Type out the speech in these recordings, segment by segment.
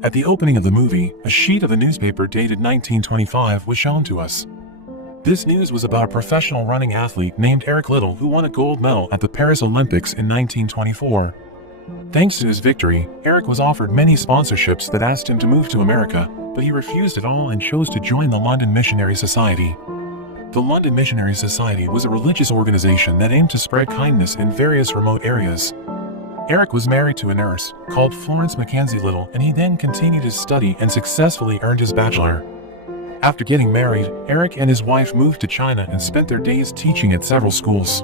At the opening of the movie, a sheet of a newspaper dated 1925 was shown to us. This news was about a professional running athlete named Eric Liddell who won a gold medal at the Paris Olympics in 1924. Thanks to his victory, Eric was offered many sponsorships that asked him to move to America, but he refused it all and chose to join the London Missionary Society. The London Missionary Society was a religious organization that aimed to spread kindness in various remote areas. Eric was married to a nurse called Florence Mackenzie Liddell, and he then continued his study and successfully earned his bachelor. After getting married, Eric and his wife moved to China and spent their days teaching at several schools.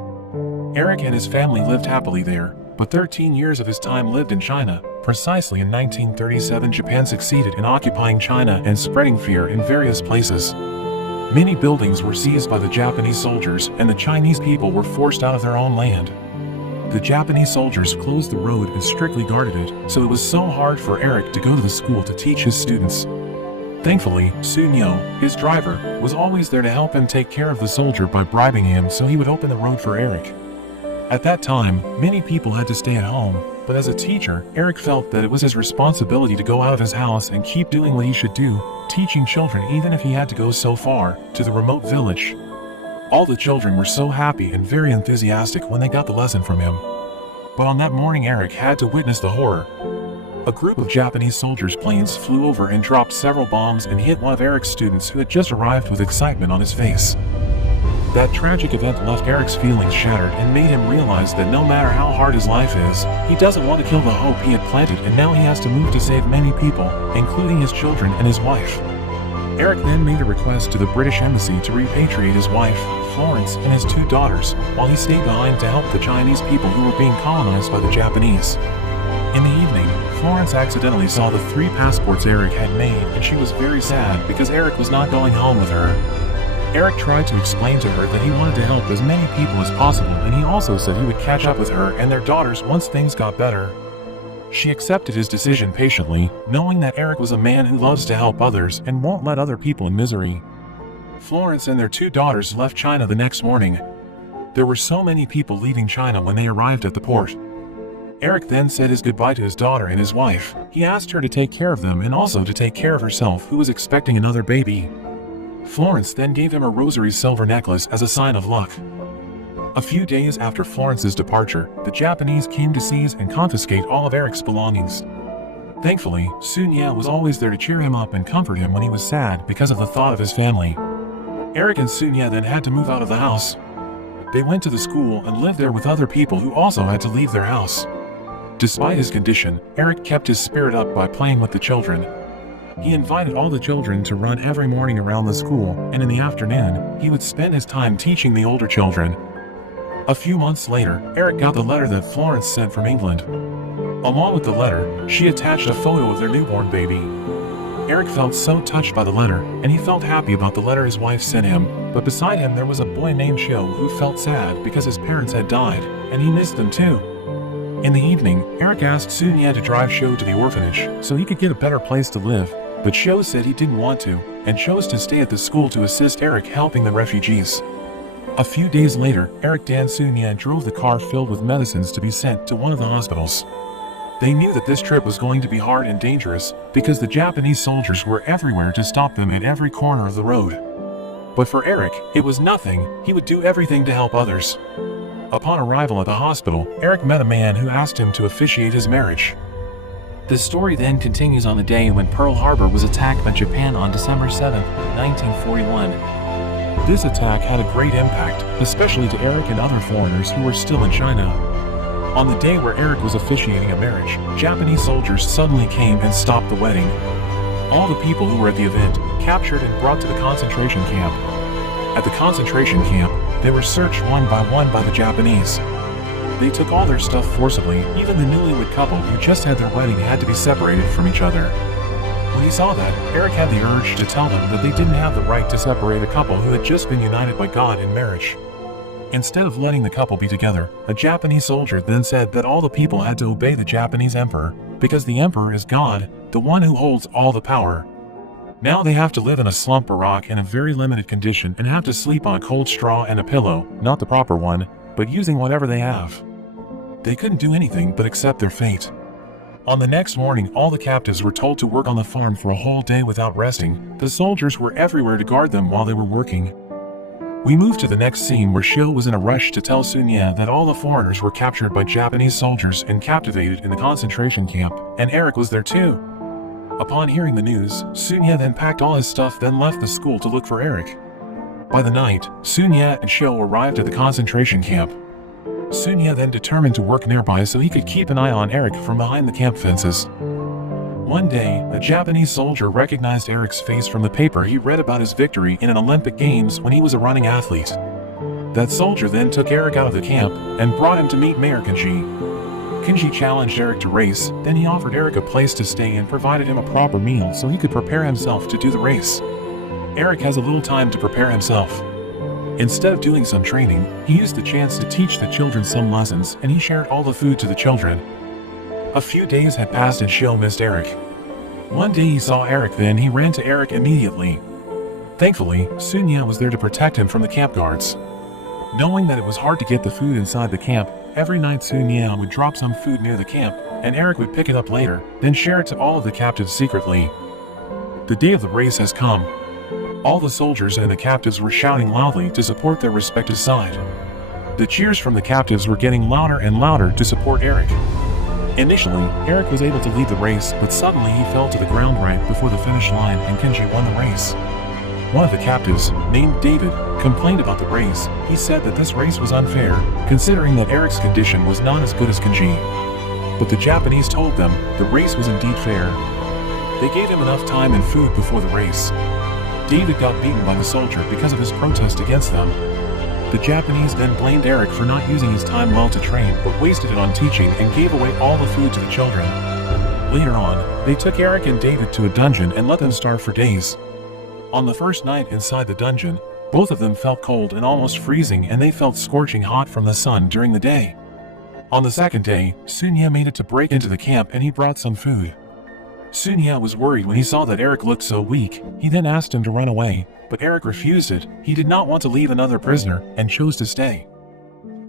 Eric and his family lived happily there, but 13 years of his time lived in China. Precisely in 1937, Japan succeeded in occupying China and spreading fear in various places. Many buildings were seized by the Japanese soldiers, and the Chinese people were forced out of their own land. The Japanese soldiers closed the road and strictly guarded it, so it was so hard for Eric to go to the school to teach his students. Thankfully, Sun Yo, his driver, was always there to help him take care of the soldier by bribing him so he would open the road for Eric. At that time, many people had to stay at home, but as a teacher, Eric felt that it was his responsibility to go out of his house and keep doing what he should do, teaching children even if he had to go so far, to the remote village. All the children were so happy and very enthusiastic when they got the lesson from him. But on that morning, Eric had to witness the horror. A group of Japanese soldiers' planes flew over and dropped several bombs and hit one of Eric's students who had just arrived with excitement on his face. That tragic event left Eric's feelings shattered and made him realize that no matter how hard his life is, he doesn't want to kill the hope he had planted, and now he has to move to save many people, including his children and his wife. Eric then made a request to the British Embassy to repatriate his wife, Florence, and his 2 daughters, while he stayed behind to help the Chinese people who were being colonized by the Japanese. In the evening, Florence accidentally saw the 3 passports Eric had made, and she was very sad because Eric was not going home with her. Eric tried to explain to her that he wanted to help as many people as possible, and he also said he would catch up with her and their daughters once things got better. She accepted his decision patiently, knowing that Eric was a man who loves to help others and won't let other people in misery. Florence and their 2 daughters left China the next morning. There were so many people leaving China when they arrived at the port. Eric then said his goodbye to his daughter and his wife. He asked her to take care of them and also to take care of herself, who was expecting another baby. Florence then gave him a rosary silver necklace as a sign of luck. A few days after Florence's departure, the Japanese came to seize and confiscate all of Eric's belongings. Thankfully, Sun Yo was always there to cheer him up and comfort him when he was sad because of the thought of his family. Eric and Sun Yo then had to move out of the house. They went to the school and lived there with other people who also had to leave their house. Despite his condition, Eric kept his spirit up by playing with the children. He invited all the children to run every morning around the school, and in the afternoon, he would spend his time teaching the older children. A few months later, Eric got the letter that Florence sent from England. Along with the letter, she attached a photo of their newborn baby. Eric felt so touched by the letter, and he felt happy about the letter his wife sent him, but beside him there was a boy named Shou who felt sad because his parents had died, and he missed them too. In the evening, Eric asked Sun Yo to drive Shou to the orphanage so he could get a better place to live, but Shou said he didn't want to, and chose to stay at the school to assist Eric helping the refugees. A few days later, Eric and Sun Yo drove the car filled with medicines to be sent to one of the hospitals. They knew that this trip was going to be hard and dangerous because the Japanese soldiers were everywhere to stop them at every corner of the road. But for Eric, it was nothing. He would do everything to help others. Upon arrival at the hospital, Eric met a man who asked him to officiate his marriage. The story then continues on the day when Pearl Harbor was attacked by Japan on December 7, 1941. This attack had a great impact, especially to Eric and other foreigners who were still in China. On the day where Eric was officiating a marriage, Japanese soldiers suddenly came and stopped the wedding. All the people who were at the event, captured and brought to the concentration camp. At the concentration camp, they were searched one by the Japanese. They took all their stuff forcibly. Even the newlywed couple who just had their wedding had to be separated from each other. When he saw that, Eric had the urge to tell them that they didn't have the right to separate a couple who had just been united by God in marriage. Instead of letting the couple be together, a Japanese soldier then said that all the people had to obey the Japanese emperor, because the emperor is God, the one who holds all the power. Now they have to live in a slump barack in a very limited condition and have to sleep on cold straw and a pillow, not the proper one, but using whatever they have. They couldn't do anything but accept their fate. On the next morning, all the captives were told to work on the farm for a whole day without resting. The soldiers were everywhere to guard them while they were working. We moved to the next scene where Shil was in a rush to tell Sunya that all the foreigners were captured by Japanese soldiers and captivated in the concentration camp, and Eric was there too. Upon hearing the news, Sunya then packed all his stuff then left the school to look for Eric. By the night, Sunya and Shil arrived at the concentration camp. Sunya then determined to work nearby so he could keep an eye on Eric from behind the camp fences. One day, a Japanese soldier recognized Eric's face from the paper he read about his victory in an Olympic Games when he was a running athlete. That soldier then took Eric out of the camp and brought him to meet Mayor Kenji. Kenji challenged Eric to race, then he offered Eric a place to stay and provided him a proper meal so he could prepare himself to do the race. Eric has a little time to prepare himself. Instead of doing some training, he used the chance to teach the children some lessons, and he shared all the food to the children. A few days had passed and Shil missed Eric. One day he saw Eric, then he ran to Eric immediately. Thankfully, Sunya was there to protect him from the camp guards. Knowing that it was hard to get the food inside the camp, every night Sunya would drop some food near the camp, and Eric would pick it up later, then share it to all of the captives secretly. The day of the race has come. All the soldiers and the captives were shouting loudly to support their respective side. The cheers from the captives were getting louder and louder to support Eric. Initially, Eric was able to lead the race, but suddenly he fell to the ground right before the finish line and Kenji won the race. One of the captives, named David, complained about the race. He said that this race was unfair, considering that Eric's condition was not as good as Kenji. But the Japanese told them the race was indeed fair. They gave him enough time and food before the race. David got beaten by the soldier because of his protest against them. The Japanese then blamed Eric for not using his time well to train, but wasted it on teaching and gave away all the food to the children. Later on, they took Eric and David to a dungeon and let them starve for days. On the first night inside the dungeon, both of them felt cold and almost freezing, and they felt scorching hot from the sun during the day. On the second day, Sunya made it to break into the camp and he brought some food. Sunya was worried when he saw that Eric looked so weak. He then asked him to run away, but Eric refused it. He did not want to leave another prisoner and chose to stay.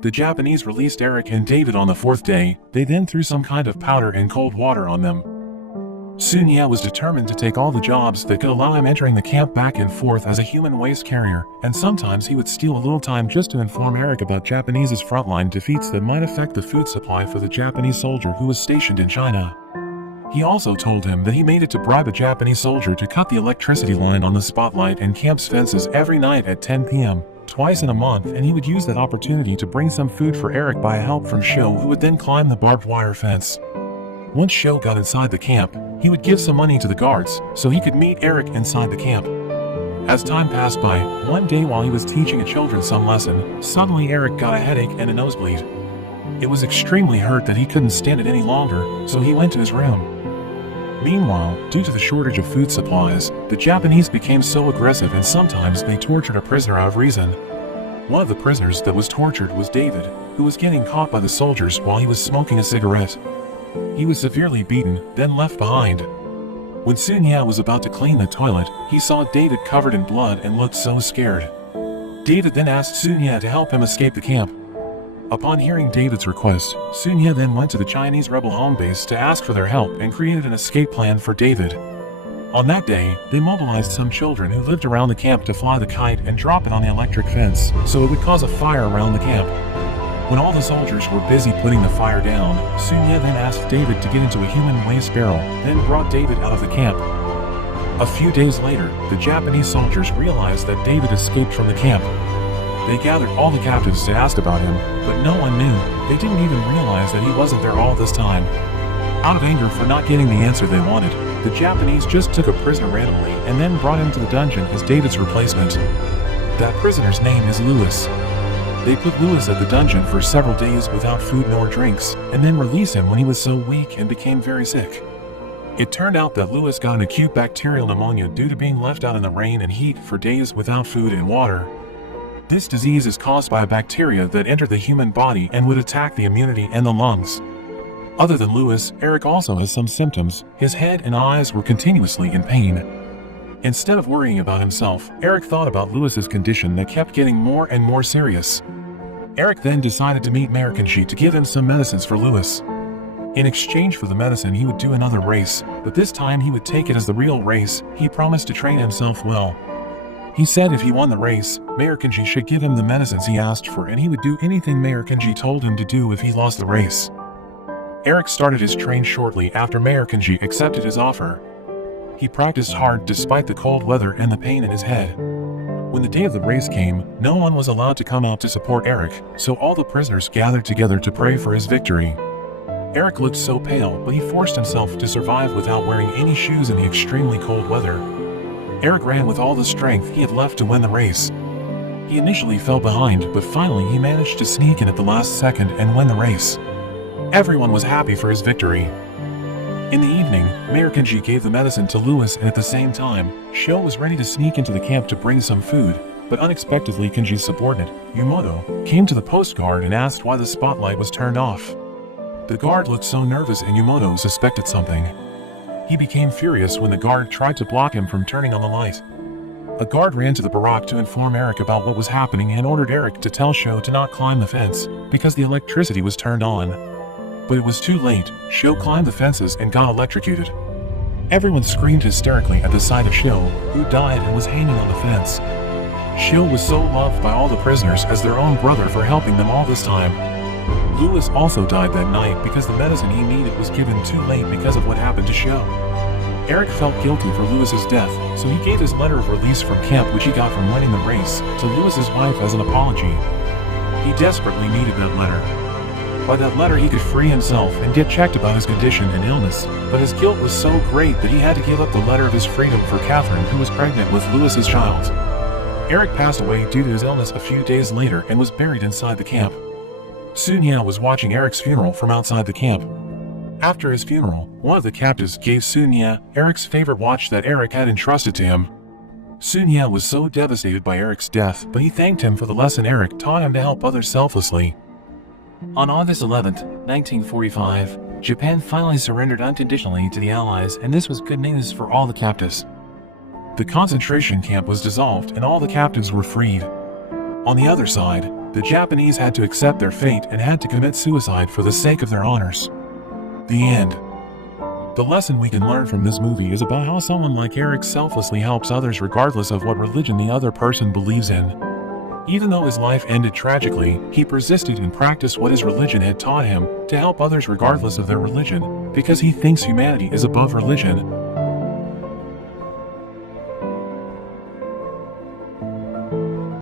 The Japanese released Eric and David on the fourth day. They then threw some kind of powder and cold water on them. Sunya was determined to take all the jobs that could allow him entering the camp back and forth as a human waste carrier, and sometimes he would steal a little time just to inform Eric about Japanese's frontline defeats that might affect the food supply for the Japanese soldier who was stationed in China. He also told him that he made it to bribe a Japanese soldier to cut the electricity line on the spotlight and camp's fences every night at 10 p.m., twice in a month, and he would use that opportunity to bring some food for Eric by help from Shil, who would then climb the barbed wire fence. Once Shil got inside the camp, he would give some money to the guards so he could meet Eric inside the camp. As time passed by, one day while he was teaching the children some lesson, suddenly Eric got a headache and a nosebleed. It was extremely hurt that he couldn't stand it any longer, so he went to his room. Meanwhile, due to the shortage of food supplies, the Japanese became so aggressive and sometimes they tortured a prisoner out of reason. One of the prisoners that was tortured was David, who was getting caught by the soldiers while he was smoking a cigarette. He was severely beaten, then left behind. When Sunya was about to clean the toilet, he saw David covered in blood and looked so scared. David then asked Sunya to help him escape the camp. Upon hearing David's request, Sunya then went to the Chinese rebel home base to ask for their help and created an escape plan for David. On that day, they mobilized some children who lived around the camp to fly the kite and drop it on the electric fence, so it would cause a fire around the camp. When all the soldiers were busy putting the fire down, Sunya then asked David to get into a human waste barrel, then brought David out of the camp. A few days later, the Japanese soldiers realized that David escaped from the camp. They gathered all the captives to ask about him, but no one knew. They didn't even realize that he wasn't there all this time. Out of anger for not getting the answer they wanted, the Japanese just took a prisoner randomly and then brought him to the dungeon as David's replacement. That prisoner's name is Lewis. They put Lewis at the dungeon for several days without food nor drinks, and then released him when he was so weak and became very sick. It turned out that Lewis got an acute bacterial pneumonia due to being left out in the rain and heat for days without food and water. This disease is caused by a bacteria that entered the human body and would attack the immunity and the lungs. Other than Lewis, Eric also has some symptoms. His head and eyes were continuously in pain. Instead of worrying about himself, Eric thought about Lewis's condition that kept getting more and more serious. Eric then decided to meet Mayor Kenji to give him some medicines for Lewis. In exchange for the medicine, he would do another race, but this time he would take it as the real race. He promised to train himself well. He said if he won the race, Mayor Kenji should give him the medicines he asked for, and he would do anything Mayor Kenji told him to do if he lost the race. Eric started his train shortly after Mayor Kenji accepted his offer. He practiced hard despite the cold weather and the pain in his head. When the day of the race came, no one was allowed to come out to support Eric, so all the prisoners gathered together to pray for his victory. Eric looked so pale, but he forced himself to survive without wearing any shoes in the extremely cold weather. Eric ran with all the strength he had left to win the race. He initially fell behind, but finally he managed to sneak in at the last second and win the race. Everyone was happy for his victory. In the evening, Mayor Kenji gave the medicine to Louis, and at the same time, Sho was ready to sneak into the camp to bring some food, but unexpectedly Kenji's subordinate, Yumoto, came to the post guard and asked why the spotlight was turned off. The guard looked so nervous and Yumoto suspected something. He became furious when the guard tried to block him from turning on the light. A guard ran to the barrack to inform Eric about what was happening and ordered Eric to tell Sho to not climb the fence, because the electricity was turned on. But it was too late. Sho climbed the fences and got electrocuted. Everyone screamed hysterically at the sight of Sho, who died and was hanging on the fence. Sho was so loved by all the prisoners as their own brother for helping them all this time. Louis also died that night because the medicine he needed was given too late because of what happened to Sho. Eric felt guilty for Louis's death, so he gave his letter of release from camp, which he got from winning the race, to Louis's wife as an apology. He desperately needed that letter. By that letter he could free himself and get checked about his condition and illness, but his guilt was so great that he had to give up the letter of his freedom for Catherine, who was pregnant with Louis's child. Eric passed away due to his illness a few days later and was buried inside the camp. Sun-ya was watching Eric's funeral from outside the camp. After his funeral, one of the captives gave Sun-ya Eric's favorite watch that Eric had entrusted to him. Sun-ya was so devastated by Eric's death, but he thanked him for the lesson Eric taught him to help others selflessly. On August 11, 1945, Japan finally surrendered unconditionally to the Allies, and this was good news for all the captives. The concentration camp was dissolved and all the captives were freed. On the other side, the Japanese had to accept their fate and had to commit suicide for the sake of their honors. The end. The lesson we can learn from this movie is about how someone like Eric selflessly helps others regardless of what religion the other person believes in. Even though his life ended tragically, he persisted and practiced what his religion had taught him, to help others regardless of their religion, because he thinks humanity is above religion.